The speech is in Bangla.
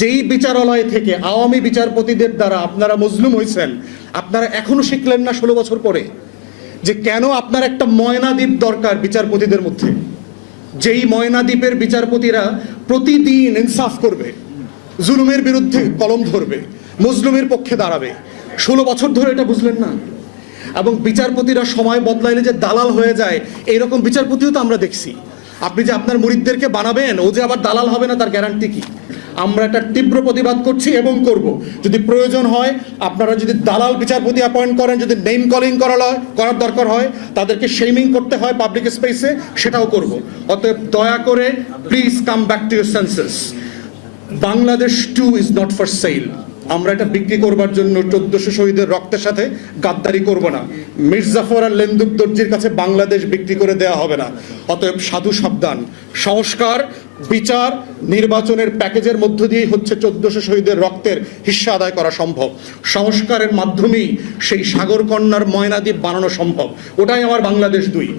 যেই বিচারালয় থেকে আওয়ামী বিচারপতিদের দ্বারা আপনারা মজলুম হয়েছেন, আপনারা এখনও শিখলেন না ষোলো বছর পরে যে কেন আপনার একটা ময়নাদ্বীপ দরকার বিচারপতিদের মধ্যে। যেই ময়নাদ্বীপের বিচারপতিরা প্রতিদিন ইনসাফ করবে, জুলুমের বিরুদ্ধে কলম ধরবে, মজলুমের পক্ষে দাঁড়াবে। ষোলো বছর ধরে এটা বুঝলেন না। এবং বিচারপতিরা সময় বদলাইলে যে দালাল হয়ে যায়, এইরকম বিচারপতিও তো আমরা দেখছি। আপনি যে আপনার মুরিদদেরকে বানাবেন, ও যে আবার দালাল হবে না, তার গ্যারান্টি কি? আমরা একটা তীব্র প্রতিবাদ করছি এবং করব। যদি প্রয়োজন হয়, আপনারা যদি দালাল বিচারপতি অ্যাপয়েন্ট করেন, যদি নেম কলিং করা হয় করার দরকার হয়, তাদেরকে শেমিং করতে হয় পাবলিক স্পেসে সেটাও করব। অতএব দয়া করে please come back to your senses Bangladesh too is not for sale আমরা এটা বিক্রি করবার জন্য চোদ্দশো শহীদের রক্তের সাথে গাদ্দারি করব না। মির্জাফর আর লেন্দুক দর্জির কাছে বাংলাদেশ বিক্রি করে দেওয়া হবে না। অতএব সাধু সাবধান। সংস্কার, বিচার, নির্বাচনের প্যাকেজের মধ্য দিয়েই হচ্ছে চোদ্দশো শহীদের রক্তের হিস্সা আদায় করা সম্ভব। সংস্কারের মাধ্যমেই সেই সাগরকন্যার ময়নাদ্বীপ বানানো সম্ভব। ওটাই আমার বাংলাদেশ দুই।